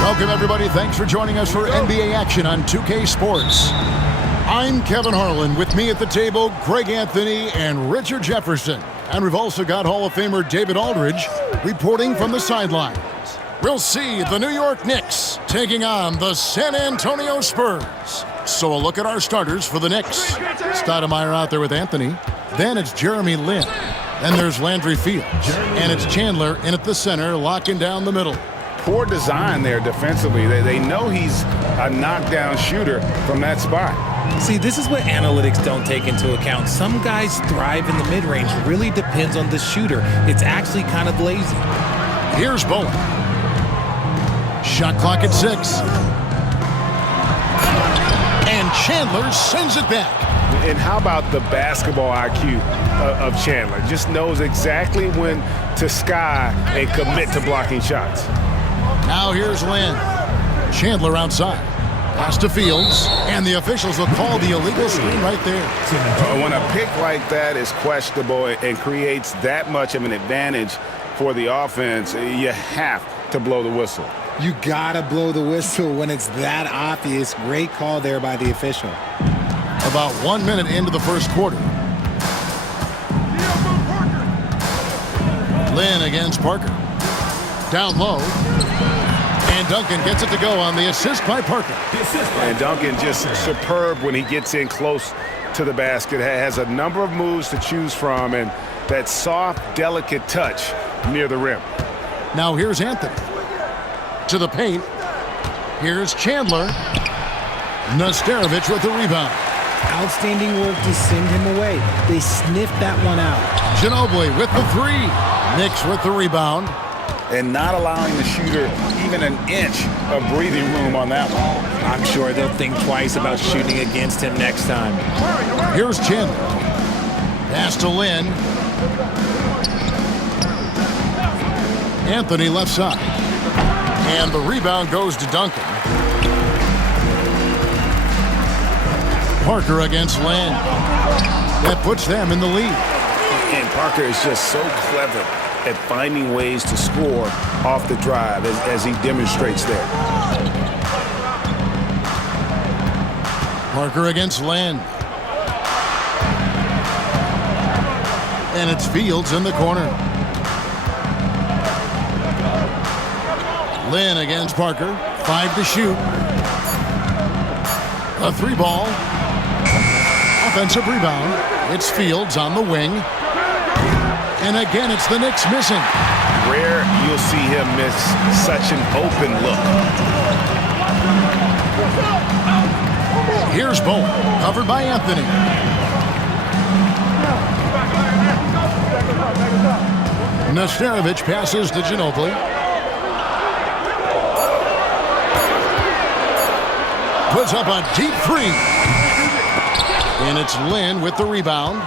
Welcome, everybody. Thanks for joining us for NBA action on 2K Sports. I'm Kevin Harlan. With me at the table, Greg Anthony and Richard Jefferson. And we've also got Hall of Famer David Aldridge reporting from the sidelines. We'll see the New York Knicks taking on the San Antonio Spurs. So a look at our starters for the Knicks. Stoudemire out there with Anthony. Then it's Jeremy Lin. Then there's Landry Fields. And it's Chandler in at the center, locking down the middle. Poor design there defensively. They know he's a knockdown shooter from that spot. See, this is what analytics don't take into account. Some guys thrive in the mid-range. Really depends on the shooter. It's actually kind of lazy. Here's Bowen. Shot clock at 6. And Chandler sends it back. And how about the basketball IQ of Chandler? Just knows exactly when to sky and commit to blocking shots. Now here's Lin. Chandler outside. Pass to Fields, and the officials will call the illegal screen right there. When a pick like that is questionable and creates that much of an advantage for the offense, you have to blow the whistle. You gotta blow the whistle when it's that obvious. Great call there by the official. About 1 minute into the first quarter. Lin against Parker. Down low. And Duncan gets it to go on the assist by Parker. And Duncan just superb when he gets in close to the basket. Has a number of moves to choose from, and that soft, delicate touch near the rim. Now here's Anthony. To the paint. Here's Chandler. Nesterovic with the rebound. Outstanding work to send him away. They sniffed that one out. Ginobili with the 3. Knicks with the rebound. And not allowing the shooter even an inch of breathing room on that one. I'm sure they'll think twice about shooting against him next time. Here's Chandler. Pass to Lin. Anthony left side. And the rebound goes to Duncan. Parker against Lin. That puts them in the lead. And Parker is just so clever at finding ways to score off the drive as he demonstrates there. Parker against Lin. And it's Fields in the corner. Lin against Parker. 5 to shoot. A 3 ball. Offensive rebound. It's Fields on the wing. And again, it's the Knicks missing. Rare you'll see him miss such an open look. Here's Bowen, covered by Anthony. Nesterovic passes to Ginobili. Puts up a deep 3. And it's Lin with the rebound.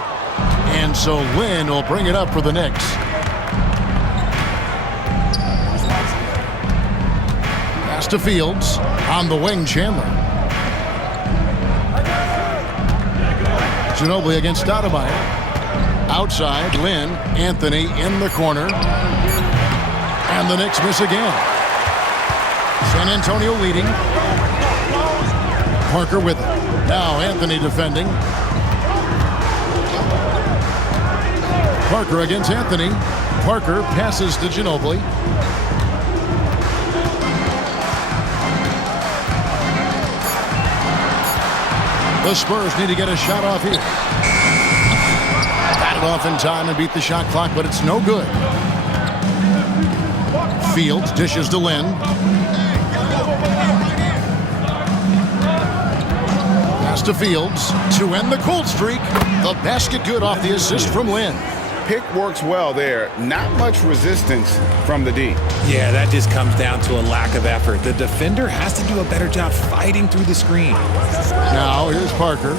And so Lin will bring it up for the Knicks. Pass to Fields. On the wing, Chandler. Ginobili against Stoudemire. Outside, Lin. Anthony in the corner. And the Knicks miss again. San Antonio leading. Parker with it. Now Anthony defending. Parker against Anthony. Parker passes to Ginobili. The Spurs need to get a shot off here. Got it off in time and beat the shot clock, but it's no good. Fields dishes to Lin. Pass to Fields to end the cold streak. The basket good off the assist from Lin. Pick works well there. Not much resistance from the D. Yeah, that just comes down to a lack of effort. The defender has to do a better job fighting through the screen. Now here's Parker.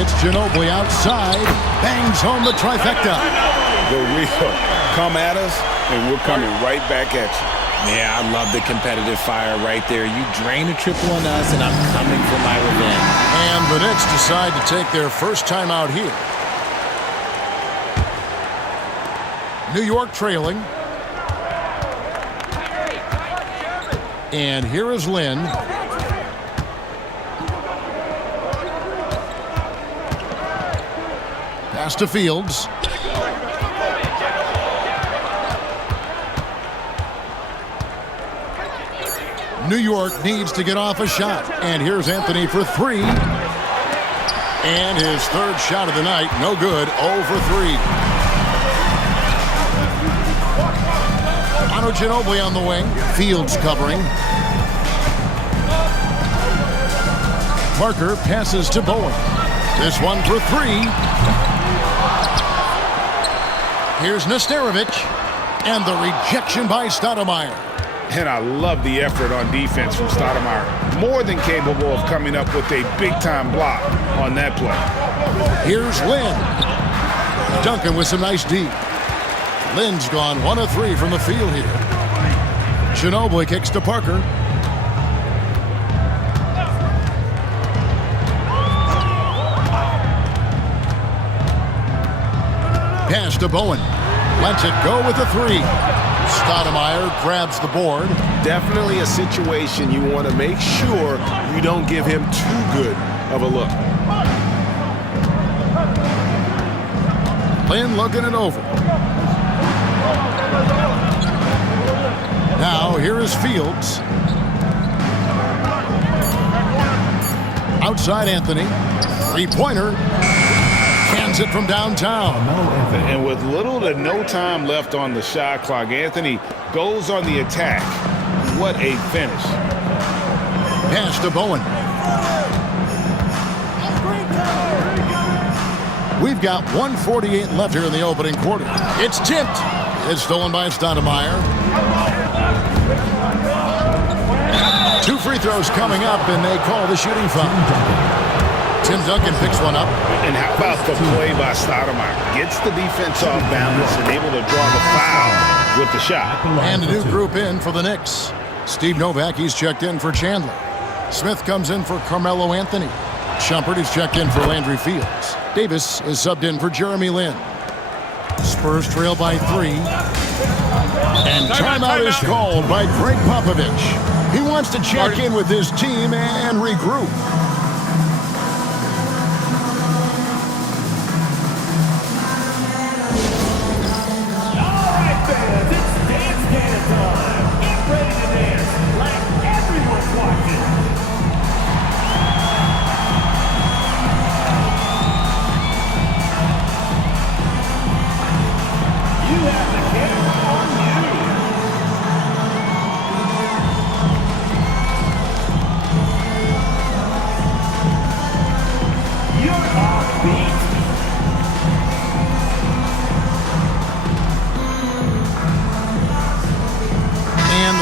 It's Ginobili outside. Bangs home the trifecta. The real come at us, and we're coming right back at you. Yeah, I love the competitive fire right there. You drain a triple on us, and I'm coming for my revenge. And the Knicks decide to take their first time out here. New York trailing. And here is Lynn. Pass to Fields. New York needs to get off a shot. And here's Anthony for three. And his third shot of the night, no good, 0 for 3. Ginobili on the wing. Fields covering. Parker passes to Bowen. This one for 3. Here's Nesterovic. And the rejection by Stoudemire. And I love the effort on defense from Stoudemire. More than capable of coming up with a big-time block on that play. Here's Lynn. Duncan with some nice D. Lynn's gone 1 of 3 from the field here. Ginobili kicks to Parker. Pass to Bowen. Lets it go with a 3. Stoudemire grabs the board. Definitely a situation you want to make sure you don't give him too good of a look. Lynn looking it over. Now here is Fields. Outside Anthony. Three-pointer. Cans it from downtown. And with little to no time left on the shot clock, Anthony goes on the attack. What a finish. Pass to Bowen. We've got 1:48 left here in the opening quarter. It's tipped. It's stolen by Stoudemire. 2 free throws coming up, and they call the shooting foul. Tim Duncan picks one up. And how about the play by Stoudemire? Gets the defense off balance and able to draw the foul with the shot. And a new group in for the Knicks. Steve Novak, he's checked in for Chandler. Smith comes in for Carmelo Anthony. Shumpert is checked in for Landry Fields. Davis is subbed in for Jeremy Lin. Spurs trail by 3. And timeout is called by Greg Popovich. He wants to check in with his team and regroup.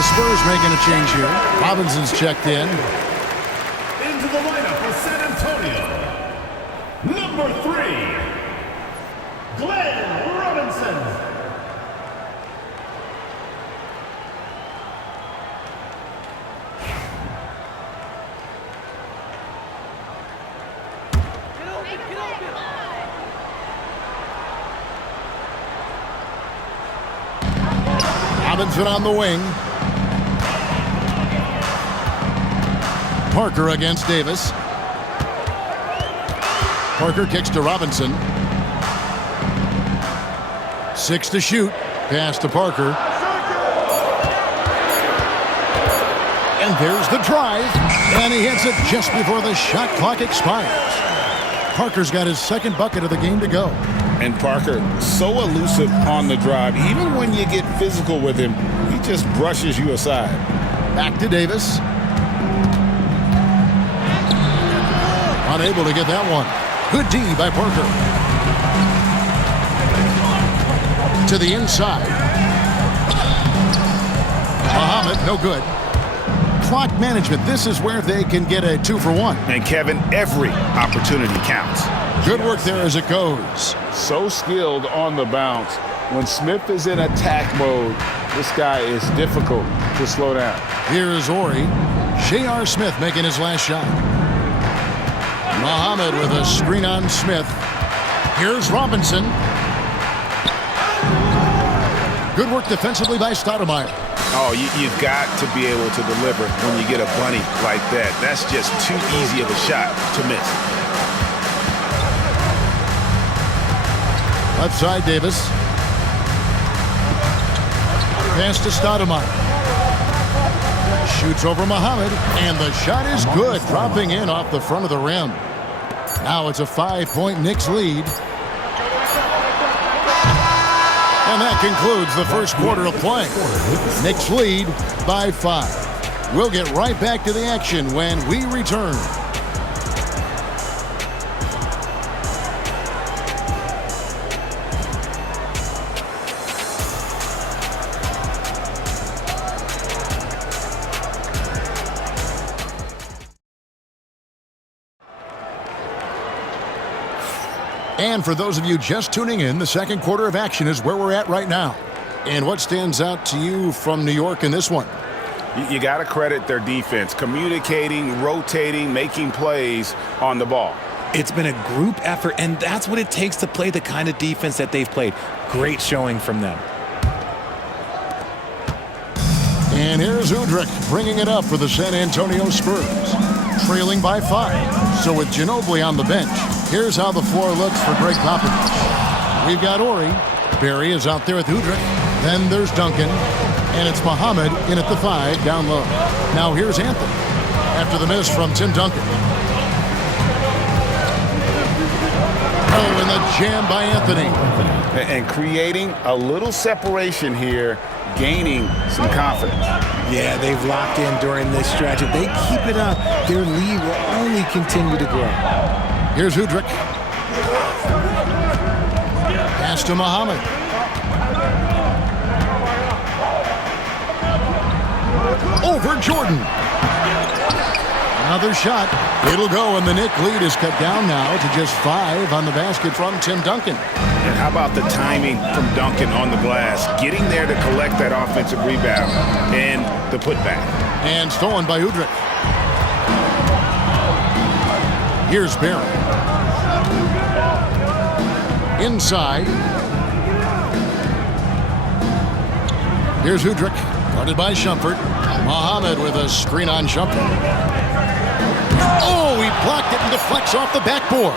Spurs making a change here. Robinson's checked in. Into the lineup for San Antonio. Number 3, Glenn Robinson. Robinson on the wing. Parker against Davis. Parker kicks to Robinson. 6 to shoot. Pass to Parker. And there's the drive. And he hits it just before the shot clock expires. Parker's got his second bucket of the game to go. And Parker, so elusive on the drive. Even when you get physical with him, he just brushes you aside. Back to Davis. Unable to get that one. Good D by Parker. To the inside. Muhammad, no good. Clock management. This is where they can get a 2-for-1. And Kevin, every opportunity counts. Good work there as it goes. So skilled on the bounce. When Smith is in attack mode, this guy is difficult to slow down. Here's Ori. J.R. Smith making his last shot. Muhammad with a screen on Smith. Here's Robinson. Good work defensively by Stoudemire. Oh, you've got to be able to deliver when you get a bunny like that. That's just too easy of a shot to miss. Left side, Davis. Pass to Stoudemire. Shoots over Muhammad, and the shot is good, dropping in off the front of the rim. Now it's a 5-point Knicks lead. And that concludes the first quarter of play. Knicks lead by 5. We'll get right back to the action when we return. And for those of you just tuning in, the second quarter of action is where we're at right now. And what stands out to you from New York in this one? You got to credit their defense, communicating, rotating, making plays on the ball. It's been a group effort, and that's what it takes to play the kind of defense that they've played. Great showing from them. And here's Udrih bringing it up for the San Antonio Spurs, trailing by 5. So with Ginobili on the bench, here's how the floor looks for Greg Popovich. We've got Ori. Barry is out there with Udrih. Then there's Duncan. And it's Muhammad in at the 5 down low. Now here's Anthony after the miss from Tim Duncan. Oh, and the jam by Anthony. And creating a little separation here, gaining some confidence. Yeah, they've locked in during this stretch. If they keep it up, their lead will only continue to grow. Here's Udrih. Pass to Muhammad. Over Jordan. Another shot. It'll go, and the Knicks lead is cut down now to just 5 on the basket from Tim Duncan. And how about the timing from Duncan on the glass? Getting there to collect that offensive rebound and the putback. And stolen by Udrih. Here's Barry. Inside. Here's Udrih, guarded by Shumpert. Muhammad with a screen on Shumpert. Oh, he blocked it and deflects off the backboard.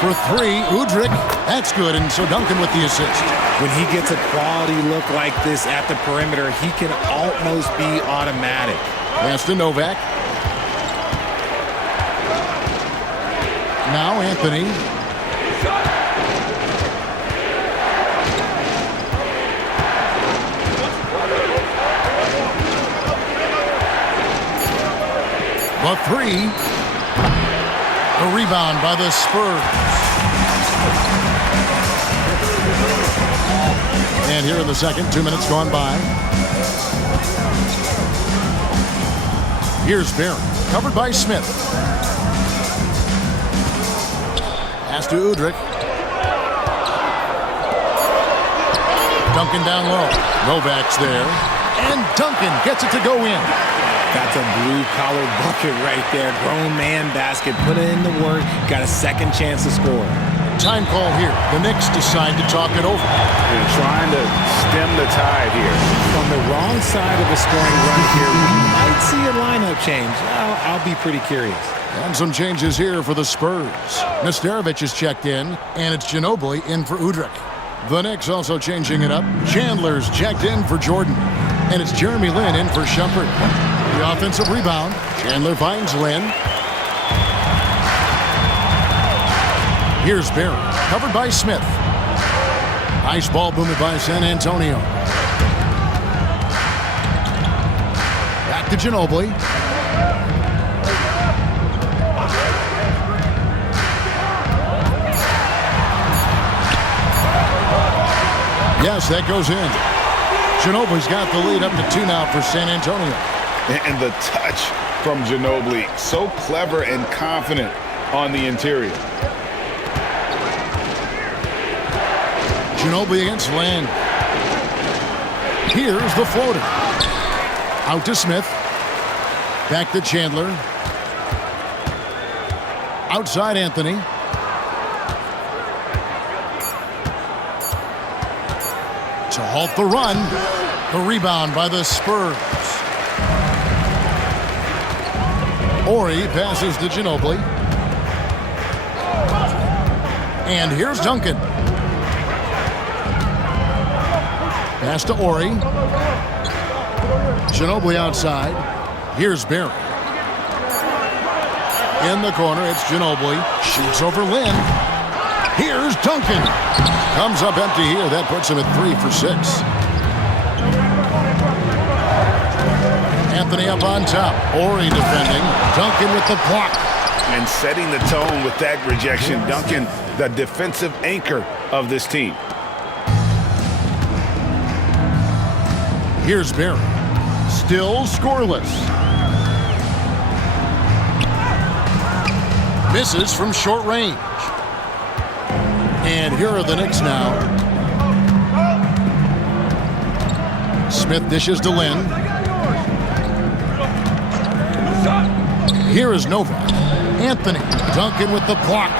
For 3, Udrih, that's good, and so Duncan with the assist. When he gets a quality look like this at the perimeter, he can almost be automatic. Pass to Novak. Now Anthony. The 3. The rebound by the Spurs. And here in the second, 2 minutes gone by. Here's Barry, covered by Smith. Pass to Udrih. Duncan down low. Novak's there. And Duncan gets it to go in. That's a blue-collar bucket right there. Grown man basket. Put in the work. Got a second chance to score. Time call here. The Knicks decide to talk it over. They're trying to stem the tide here. From the wrong side of a scoring run here, we might see a lineup change. I'll be pretty curious. And some changes here for the Spurs. Nesterovic is checked in, and it's Ginobili in for Udrih. The Knicks also changing it up. Chandler's checked in for Jordan, and it's Jeremy Lin in for Shumpert. The offensive rebound. Chandler finds Lin. Here's Barry, covered by Smith. Nice ball movement by San Antonio. Back to Ginobili. Yes, that goes in. Ginobili's got the lead up to 2 now for San Antonio. And the touch from Ginobili, so clever and confident on the interior. Ginobili against Land. Here's the floater. Out to Smith. Back to Chandler. Outside Anthony. to halt the run. The rebound by the Spurs. Ori passes to Ginobili. And here's Duncan. Pass to Ori. Ginobili outside. Here's Barry. In the corner, it's Ginobili. Shoots over Lynn. Here's Duncan. Comes up empty here. That puts him at 3 for 6. Anthony up on top. Ori defending. Duncan with the block. And setting the tone with that rejection. Duncan, the defensive anchor of this team. Here's Barry. Still scoreless. Misses from short range. And here are the Knicks now. Smith dishes to Lynn. Here is Novak. Anthony. Duncan with the block.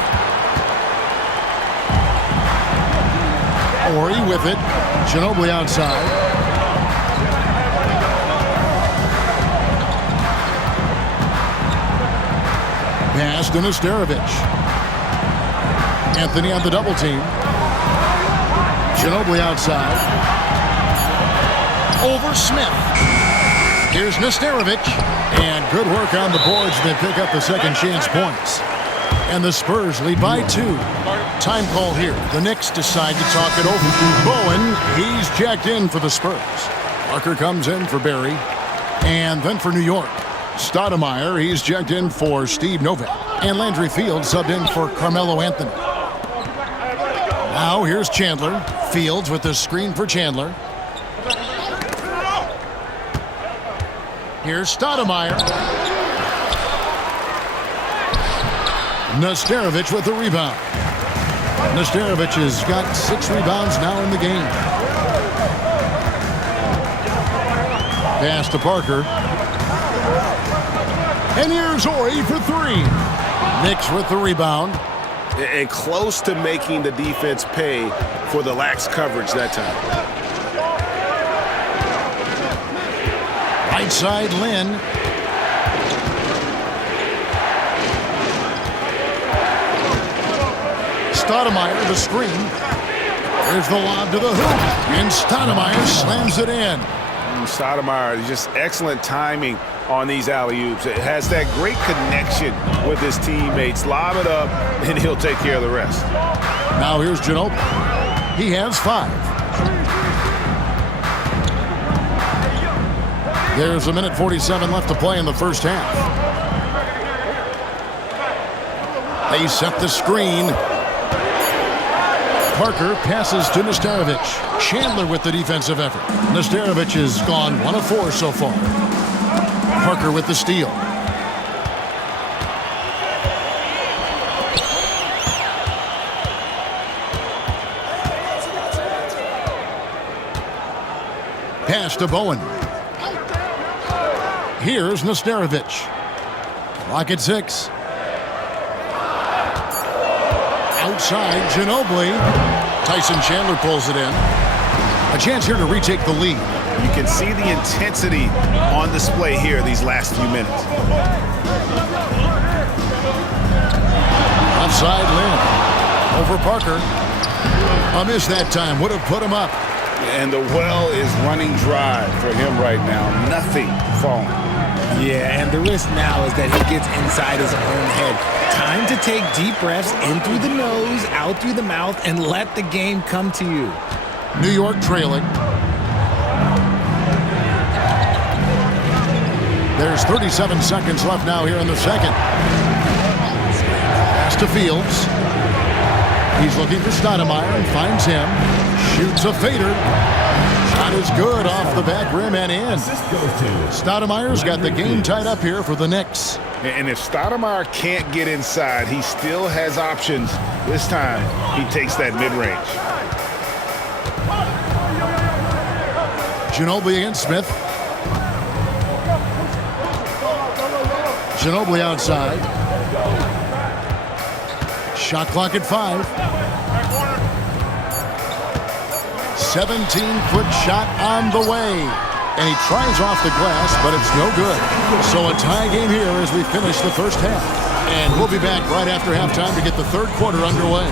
Ori with it. Ginobili outside. Pass to Nesterovic. Anthony on the double team. Ginobili outside. Over Smith. Here's Nesterovic. And good work on the boards. They pick up the second chance points. And the Spurs lead by 2. Time call here. The Knicks decide to talk it over. Bowen, he's jacked in for the Spurs. Parker comes in for Barry. And then for New York. Stoudemire, he's checked in for Steve Novak. And Landry Fields subbed in for Carmelo Anthony. Now here's Chandler. Fields with the screen for Chandler. Here's Stoudemire. Nesterovic with the rebound. Nesterovic has got 6 rebounds now in the game. Pass to Parker. And here's Ori for 3. Knicks with the rebound. And close to making the defense pay for the lax coverage that time. Right side, Lynn. Stoudemire, the screen. There's the lob to the hoop. And Stoudemire slams it in. Stoudemire, just excellent timing on these alley-oops. It has that great connection with his teammates. Lob it up, and he'll take care of the rest. Now here's Ginobili. He has 5. There's a minute 47 left to play in the first half. They set the screen. Parker passes to Nesterovic. Chandler with the defensive effort. Nesterovic has gone 1 of 4 so far. Parker with the steal. Pass to Bowen. Here's Nesterovic. Clock at 6. Outside, Ginobili. Tyson Chandler pulls it in. A chance here to retake the lead. You can see the intensity on display here these last few minutes. Offside Lynn. Over Parker. A miss that time. Would have put him up. And the well is running dry for him right now. Nothing falling. Yeah, and the risk now is that he gets inside his own head. Time to take deep breaths in through the nose, out through the mouth, and let the game come to you. New York trailing. There's 37 seconds left now here in the second. Pass to Fields. He's looking for Stoudemire and finds him. Shoots a fader. Shot is good off the back rim and in. Stoudemire's got the game tied up here for the Knicks. And if Stoudemire can't get inside, he still has options. This time, he takes that mid-range. Ginobili against Smith. Ginobili outside. Shot clock at 5. 17-foot shot on the way. And he tries off the glass, but it's no good. So a tie game here as we finish the first half. And we'll be back right after halftime to get the third quarter underway.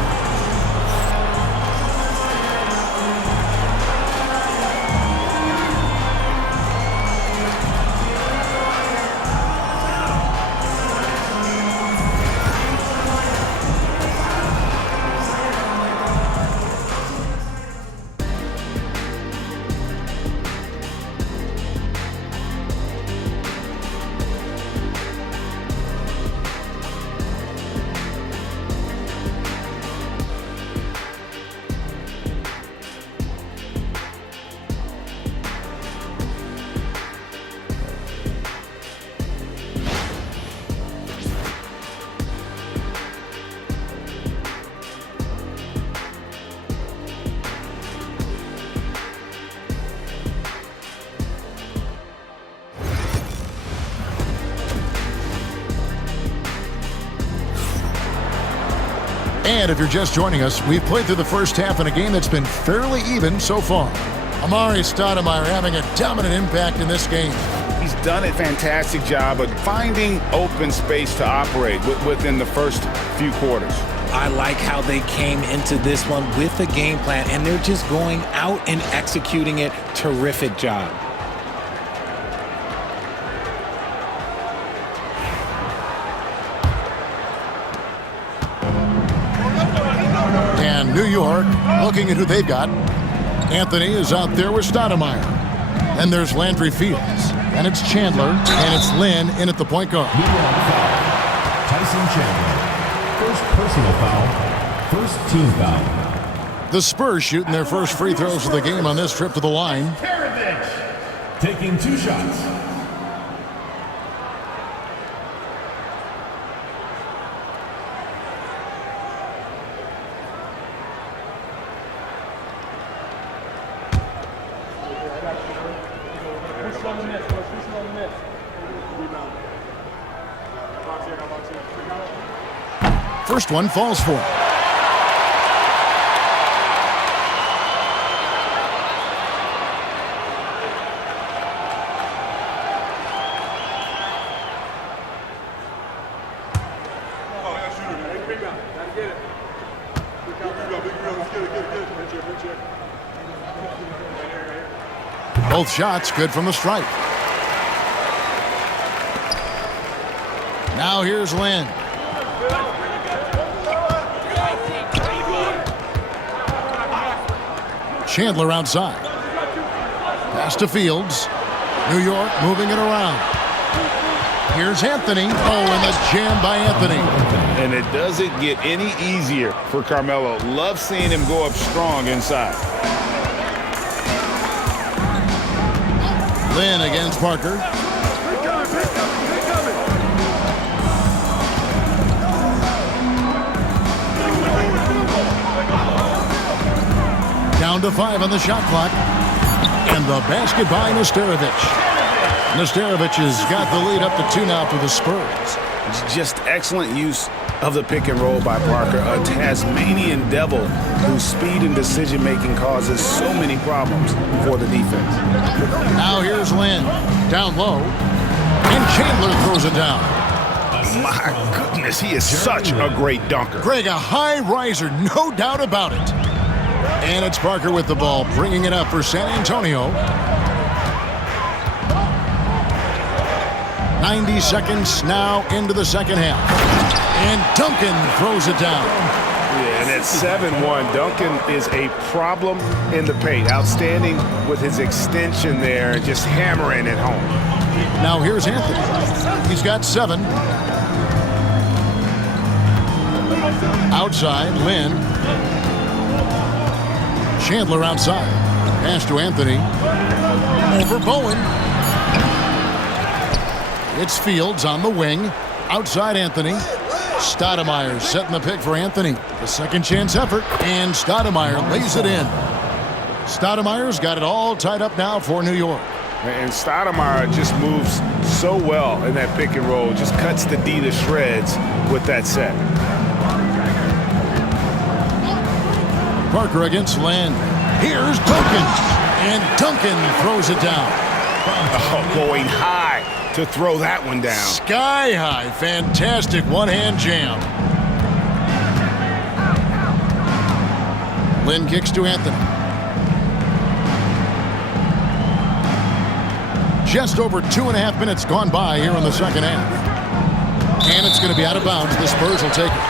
And if you're just joining us, we've played through the first half in a game that's been fairly even so far. Amari Stoudemire having a dominant impact in this game. He's done a fantastic job of finding open space to operate within the first few quarters. I like how they came into this one with a game plan, and they're just going out and executing it. Terrific job. And New York looking at who they've got. Anthony is out there with Stoudemire. And there's Landry Fields. And it's Chandler. And it's Lynn in at the point guard. Tyson Chandler. First personal foul. First team foul. The Spurs shooting their first free throws of the game on this trip to the line. Taking 2 shots. First one falls for him. Both shots good from the stripe. Now here's Lynn. Chandler outside. Pass to Fields. New York moving it around. Here's Anthony. Oh, and the jam by Anthony. And it doesn't get any easier for Carmelo. Love seeing him go up strong inside. Lynn against Parker. Down to 5 on the shot clock. And the basket by Nesterovic. Nesterovic has got the lead up to 2 now for the Spurs. It's just excellent use of the pick and roll by Parker, a Tasmanian devil whose speed and decision-making causes so many problems for the defense. Now here's Lynn. Down low. And Chandler throws it down. My goodness, he is such a great dunker. Greg, a high riser, no doubt about it. And it's Parker with the ball, bringing it up for San Antonio. 90 seconds now into the second half. And Duncan throws it down. Yeah, and at 7-1, Duncan is a problem in the paint. Outstanding with his extension there and just hammering it home. Now here's Anthony. He's got 7. Outside, Lynn. Chandler outside. Pass to Anthony. Over Bowen. It's Fields on the wing. Outside Anthony. Stoudemire setting the pick for Anthony. The second chance effort. And Stoudemire lays it in. Stoudemire's got it all tied up now for New York. And Stoudemire just moves so well in that pick and roll. Just cuts the D to shreds with that set. Parker against Lynn. Here's Duncan. And Duncan throws it down. Oh, going high to throw that one down. Sky high. Fantastic one-hand jam. Lynn kicks to Anthony. Just over 2.5 minutes gone by here in the second half. And it's going to be out of bounds. The Spurs will take it.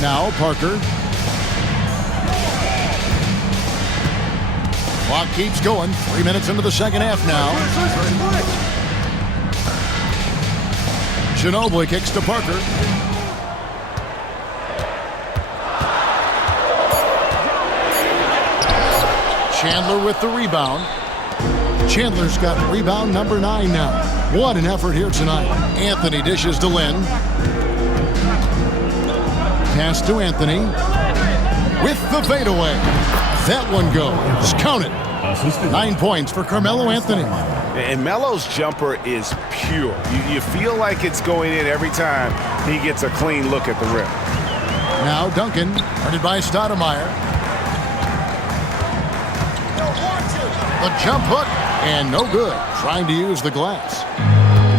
Now Parker. Clock keeps going. 3 minutes into the second half now. Ginobili kicks to Parker. Chandler with the rebound. Chandler's got rebound number 9 now. What an effort here tonight. Anthony dishes to Lynn. Pass to Anthony. With the fadeaway. That one goes. Count it. 9 points for Carmelo Anthony. And Melo's jumper is pure. You feel like it's going in every time he gets a clean look at the rim. Now Duncan, guarded by Stoudemire. The jump hook, and no good. Trying to use the glass.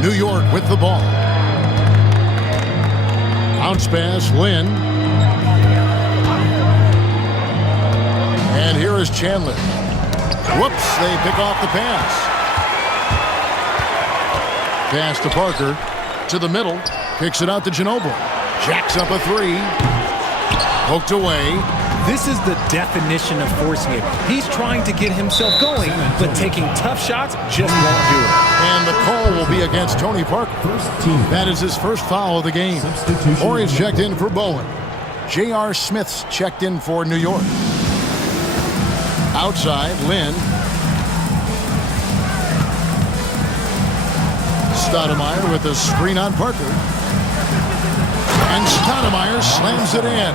New York with the ball. Bounce pass, Lynn. And here is Chandler. Whoops, they pick off the pass. Pass to Parker. To the middle. Kicks it out to Ginobili. Jacks up a 3. Poked away. This is the definition of forcing it. He's trying to get himself going, but taking tough shots just won't do it. And the call will be against Tony Parker. That is his first foul of the game. Horry's checked in for Bowen. J.R. Smith's checked in for New York. Outside, Lynn. Stoudemire with a screen on Parker. And Stoudemire slams it in.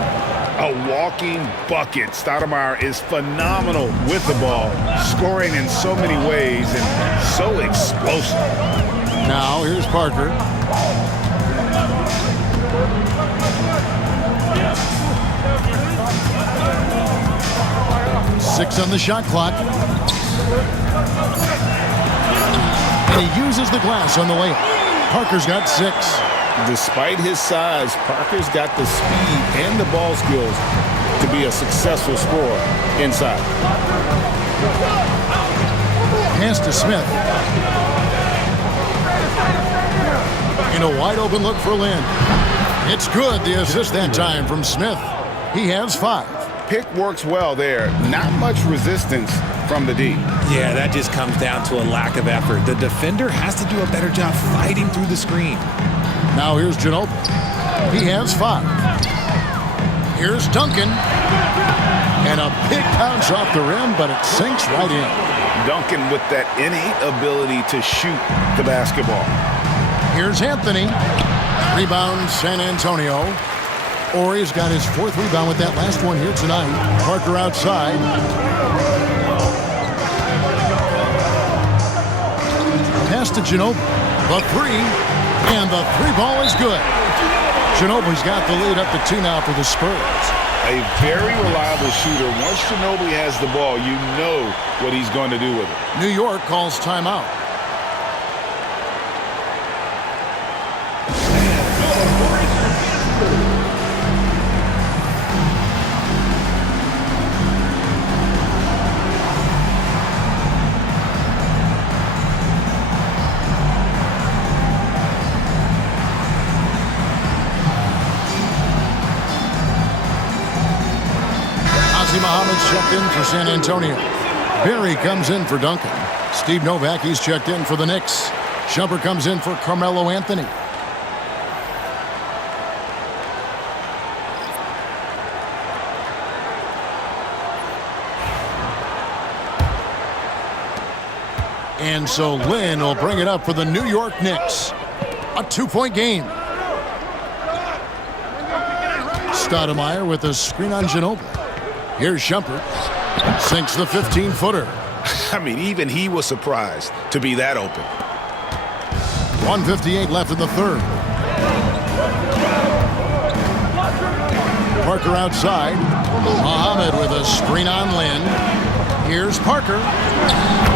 A walking bucket. Stoudemire is phenomenal with the ball, scoring in so many ways and so explosive. Now here's Parker. Six on the shot clock. And he uses the glass on the layup. Parker's got 6. Despite his size, Parker's got the speed and the ball skills to be a successful scorer inside. Pass to Smith. In a wide open look for Lynn. It's good, the assist that time from Smith. He has 5. Pick works well there. Not much resistance from the D. Yeah, that just comes down to a lack of effort. The defender has to do a better job fighting through the screen. Now here's Ginobili. He has 5. Here's Duncan. And a big bounce off the rim, but it sinks right in. Duncan with that innate ability to shoot the basketball. Here's Anthony. Rebound, San Antonio. Horry's got his 4th rebound with that last one here tonight. Parker outside. Pass to Ginobili. The 3. And the 3 ball is good. Ginobili's got the lead up to 2 now for the Spurs. A very reliable shooter. Once Ginobili has the ball, you know what he's going to do with it. New York calls timeout. Muhammad's checked in for San Antonio. Barry comes in for Duncan. Steve Novak, he's checked in for the Knicks. Shumpert comes in for Carmelo Anthony. And so Lynn will bring it up for the New York Knicks. A 2-point game. Stoudemire with a screen on Ginobili. Here's Shumpert. Sinks the 15-footer. I mean, even he was surprised to be that open. 1:58 left in the third. Parker outside. Muhammad with a screen on Lynn. Here's Parker.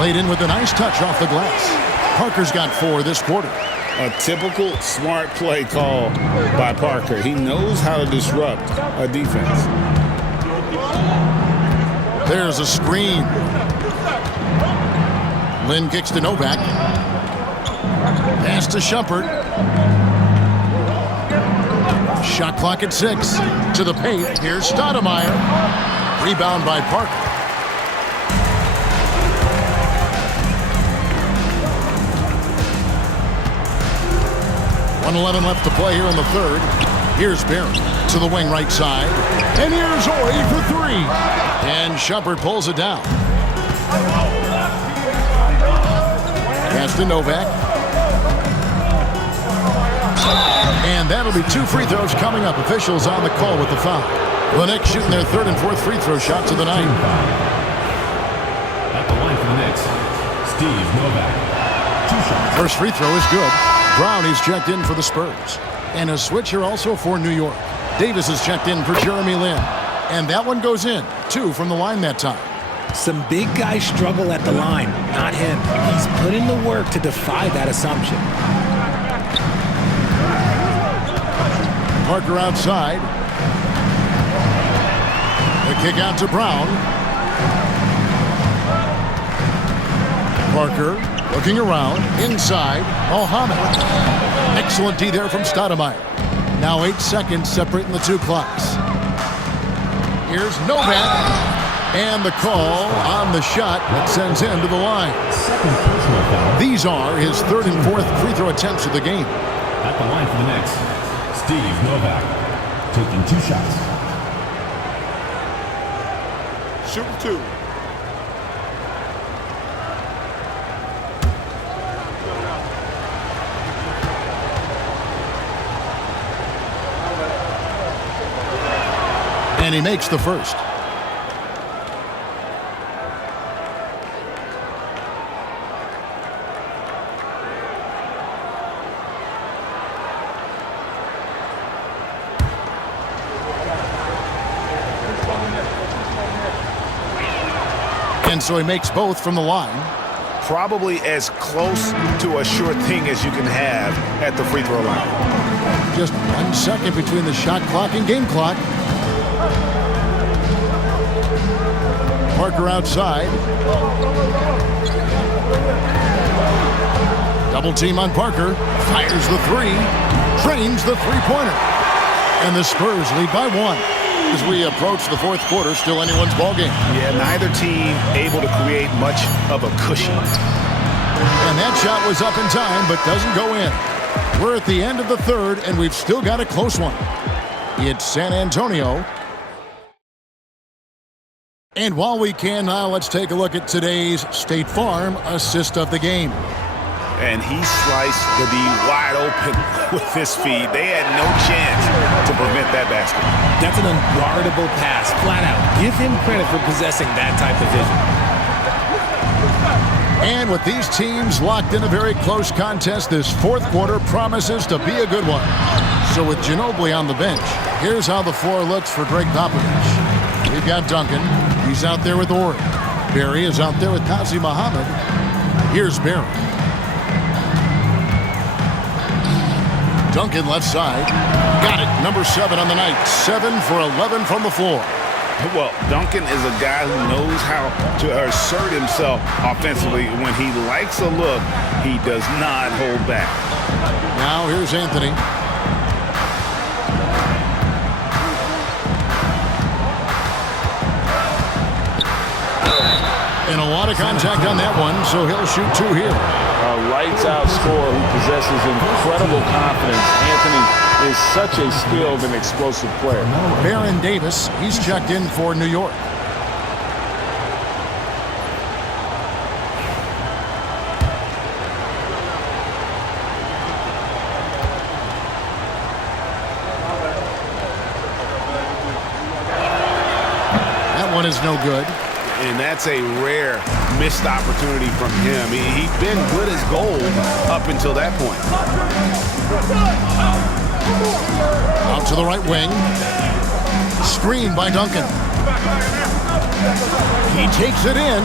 Laid in with a nice touch off the glass. Parker's got 4 this quarter. A typical smart play call by Parker. He knows how to disrupt a defense. There's a screen. Lynn kicks to Novak. Pass to Shumpert. Shot clock at 6. To the paint. Here's Stoudemire. Rebound by Parker. .11 left to play here in the third. Here's Barron to the wing right side. And here's Ori for 3. And Shumpert pulls it down. Pass to Novak. And that'll be 2 free throws coming up. Officials on the call with the foul. The Knicks shooting their 3rd and 4th free throw shots of the night. At the line for the Knicks, Steve Novak. 2 shots. First free throw is good. Brown is checked in for the Spurs. And a switcher also for New York. Davis is checked in for Jeremy Lin. And that one goes in. 2 from the line that time. Some big guys struggle at the line, not him. He's put in the work to defy that assumption. Parker outside. The kick out to Brown. Parker looking around. Inside. Muhammad. Excellent D there from Stoudemire. Now 8 seconds separating the 2 clocks. Here's Novak. And the call on the shot that sends him to the line. These are his 3rd and 4th free throw attempts of the game. At the line for the Knicks, Steve Novak, taking 2 shots. Shoot 2. And he makes the first. And so he makes both from the line. Probably as close to a sure thing as you can have at the free throw line. Just 1 second between the shot clock and game clock. Parker outside. Double team on Parker. Fires the 3. Drains the 3-pointer. And the Spurs lead by 1. As we approach the 4th quarter, still anyone's ballgame. Yeah, neither team able to create much of a cushion. And that shot was up in time, but doesn't go in. We're at the end of the 3rd, and we've still got a close one. It's San Antonio. And while we can now, let's take a look at today's State Farm assist of the game. And he sliced the D wide open with his feed. They had no chance to prevent that basket. That's an unguardable pass, flat out. Give him credit for possessing that type of vision. And with these teams locked in a very close contest, this 4th quarter promises to be a good one. So with Ginobili on the bench, here's how the floor looks for Greg Popovich. We've got Duncan. He's out there with Ori. Barry is out there with Kazi Muhammad. Here's Barry. Duncan left side. Got it. Number 7 on the night. 7 for 11 from the floor. Well, Duncan is a guy who knows how to assert himself offensively. When he likes a look, he does not hold back. Now here's Anthony. And a lot of contact on that one, so he'll shoot 2 here. A lights-out scorer who possesses incredible confidence. Anthony is such a skilled and explosive player. Baron Davis, he's checked in for New York. That one is no good. And that's a rare missed opportunity from him. He'd been good as gold up until that point. Out to the right wing. Screen by Duncan. He takes it in.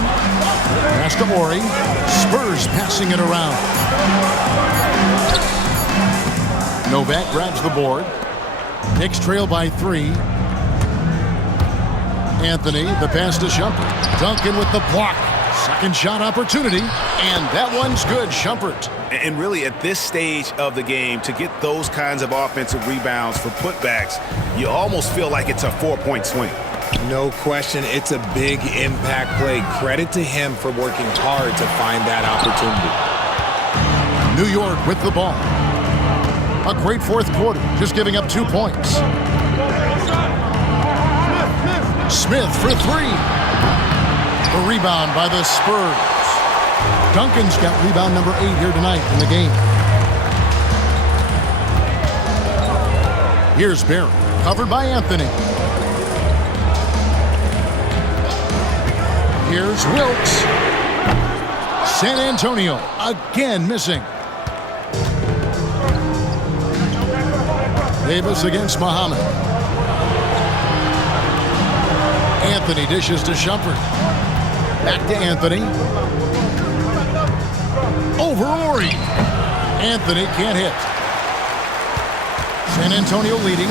Pass to Ori. Spurs passing it around. Novak grabs the board. Knicks trail by 3. Anthony, the pass to Shumpert. Duncan with the block. Second shot opportunity, and that one's good. Shumpert. And really, at this stage of the game, to get those kinds of offensive rebounds for putbacks, you almost feel like it's a 4-point swing. No question, it's a big impact play. Credit to him for working hard to find that opportunity. New York with the ball. A great fourth quarter, just giving up 2 points. Smith for 3. The rebound by the Spurs. Duncan's got rebound number 8 here tonight in the game. Here's Barry, covered by Anthony. Here's Wilkes. San Antonio again missing. Davis against Muhammad. Anthony dishes to Shumpert. Back to Anthony. Over Ori. Anthony can't hit. San Antonio leading.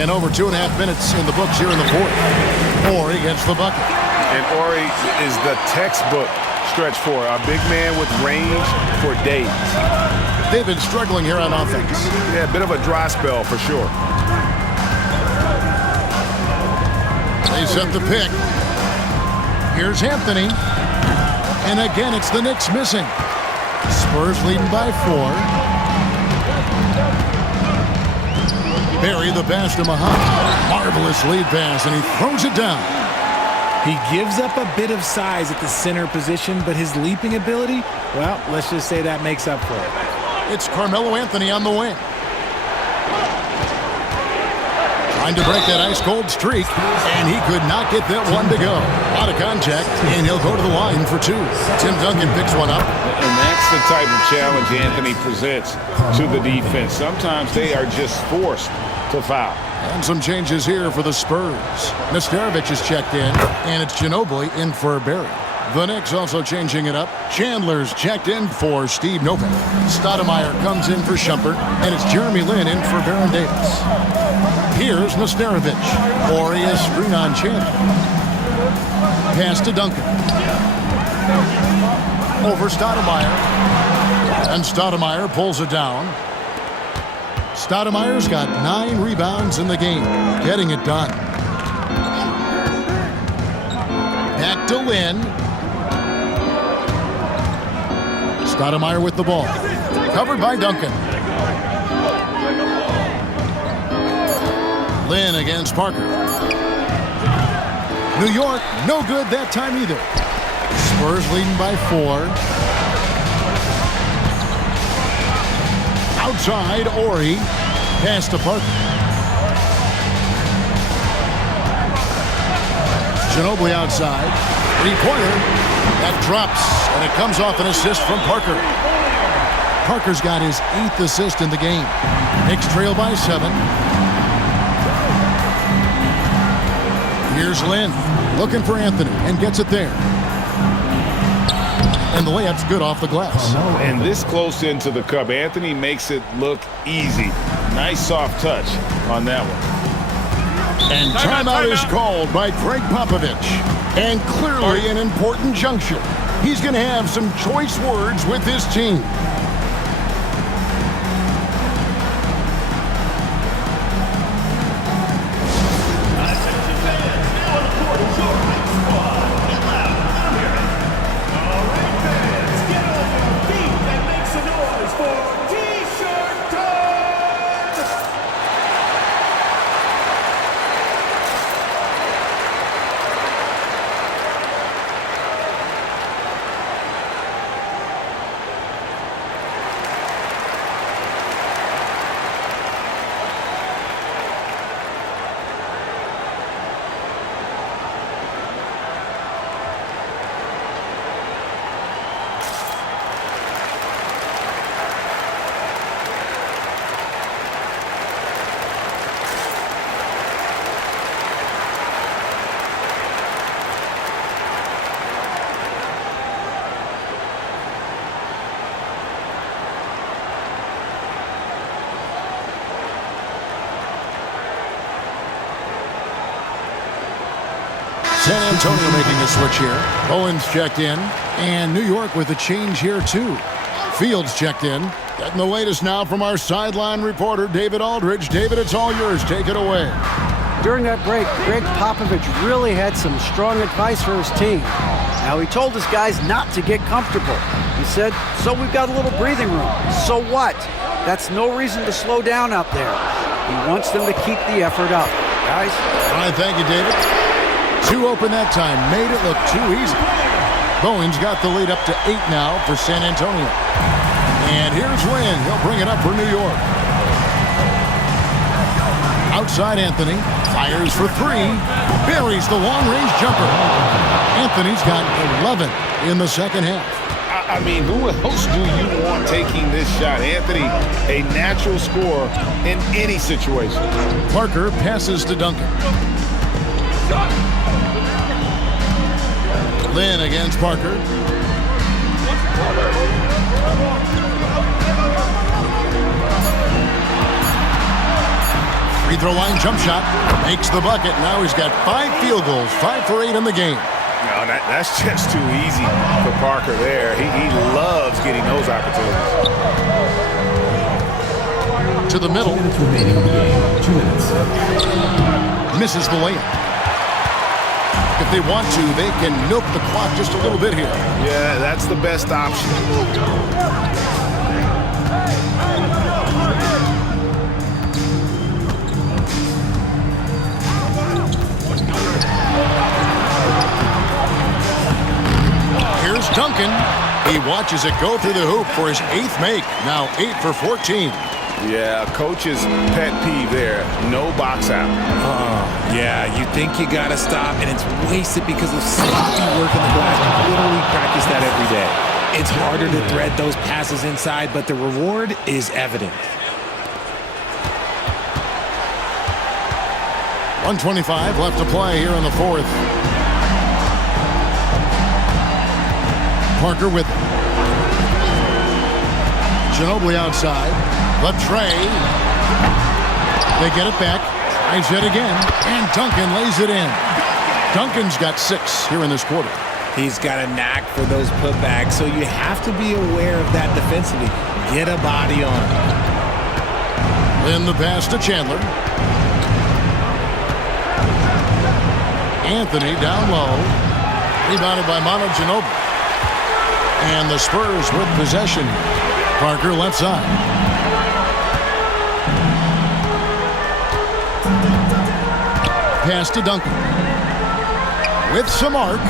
And over 2.5 minutes in the books here in the fourth. Ori gets the bucket. And Ori is the textbook stretch four. A big man with range for days. They've been struggling here on offense. Yeah, a bit of a dry spell for sure. They set the pick. Here's Anthony. And again, it's the Knicks missing. Spurs leading by 4. Barry the pass to Muhammad. Marvelous lead pass, and he throws it down. He gives up a bit of size at the center position, but his leaping ability, well, let's just say that makes up for it. It's Carmelo Anthony on the wing. Trying to break that ice-cold streak, and he could not get that one to go. Out of contact, and he'll go to the line for 2. Tim Duncan picks one up. And that's the type of challenge Anthony presents to the defense. Sometimes they are just forced to foul. And some changes here for the Spurs. Nesterovic is checked in, and it's Ginobili in for Barry. The Knicks also changing it up. Chandler's checked in for Steve Novak. Stoudemire comes in for Shumpert, and it's Jeremy Lin in for Baron Davis. Here's Nesterovic. Ori is screen on Chandler. Pass to Duncan. Over Stoudemire. And Stoudemire pulls it down. Stoudemire's got 9 rebounds in the game, getting it done. Back to Lin. Stoudemire with the ball. Covered by Duncan. Lin against Parker. New York, no good that time either. Spurs leading by 4. Outside, Ori. Pass to Parker. Ginobili outside. 3-pointer. That drops, and it comes off an assist from Parker. Parker's got his 8th assist in the game. Knicks trail by 7. Here's Lin, looking for Anthony, and gets it there. And the layup's good off the glass. And this close into the cup, Anthony makes it look easy. Nice soft touch on that one. And timeout is called by Greg Popovich. And clearly an important juncture. He's going to have some choice words with his team. San Antonio making a switch here. Owens checked in. And New York with a change here, too. Fields checked in. Getting the latest now from our sideline reporter, David Aldridge. David, it's all yours. Take it away. During that break, Greg Popovich really had some strong advice for his team. Now, he told his guys not to get comfortable. He said, so we've got a little breathing room. So what? That's no reason to slow down out there. He wants them to keep the effort up. Guys? All right, thank you, David. 2 open that time. Made it look too easy. Bowen's got the lead up to 8 now for San Antonio. And here's Lynn. He'll bring it up for New York. Outside Anthony. Fires for 3. Buries the long-range jumper. Anthony's got 11 in the second half. I mean, who else do you want taking this shot? Anthony, a natural scorer in any situation. Parker passes to Duncan. Lynn against Parker. Free throw line jump shot. Makes the bucket. Now he's got 5 field goals. 5 for 8 in the game. No, that's just too easy for Parker there. He loves getting those opportunities. To the middle. 2 minutes remaining in the game. 2 minutes. Misses the layup. If they want to, they can milk the clock just a little bit here. Yeah, that's the best option. Here's Duncan. He watches it go through the hoop for his 8th make. Now 8 for 14. Yeah, coach's pet peeve there. No box out. Yeah, you think you got to stop, and it's wasted because of sloppy work in the glass. You literally practice that every day. It's harder to thread those passes inside, but the reward is evident. 1:25 left to play here in the 4th. Parker with it. Ginobili outside. Left Trey. They get it back. Tries it again. And Duncan lays it in. Duncan's got 6 here in this quarter. He's got a knack for those putbacks, so you have to be aware of that defensively. Get a body on him. Then the pass to Chandler. Anthony down low. Rebounded by Manu Ginobili. And the Spurs with possession. Parker left side. Pass to Duncan. With some arc.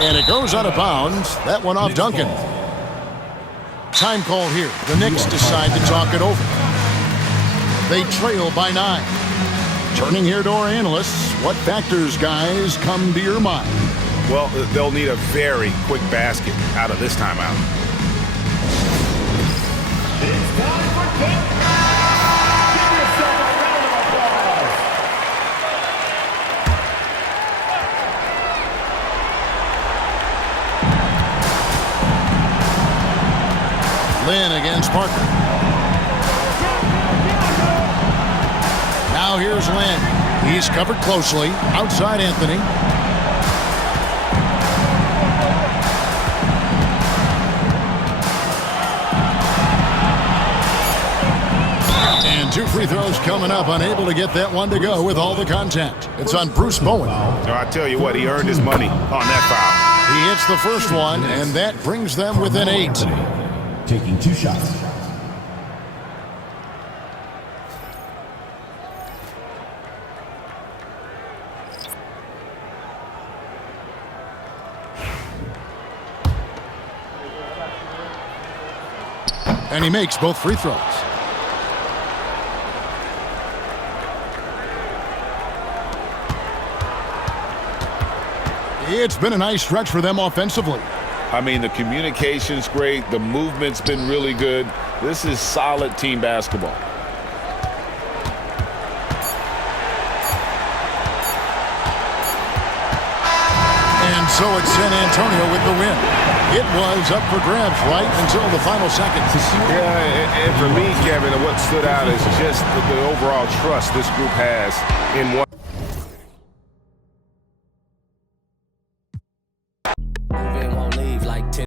And it goes out of bounds. That one off Duncan. Time call here. The Knicks decide to talk it over. They trail by 9. Turning here to our analysts. What factors, guys, come to your mind? Well, they'll need a very quick basket out of this timeout. It's time for game. Give yourself a round of applause. Lynn against Parker. Now here's Lynn. He's covered closely. Outside Anthony. And 2 free throws coming up. Unable to get that one to go with all the contact. It's on Bruce Bowen. No, I tell you what, he earned his money on that foul. He hits the first one, and that brings them within 8. Taking 2 shots. And he makes both free throws. It's been a nice stretch for them offensively. I mean, the communication's great. The movement's been really good. This is solid team basketball. And so it's San Antonio with the win. It was up for grabs right until the final seconds. Yeah, and for me, Kevin, what stood out is just the overall trust this group has in one.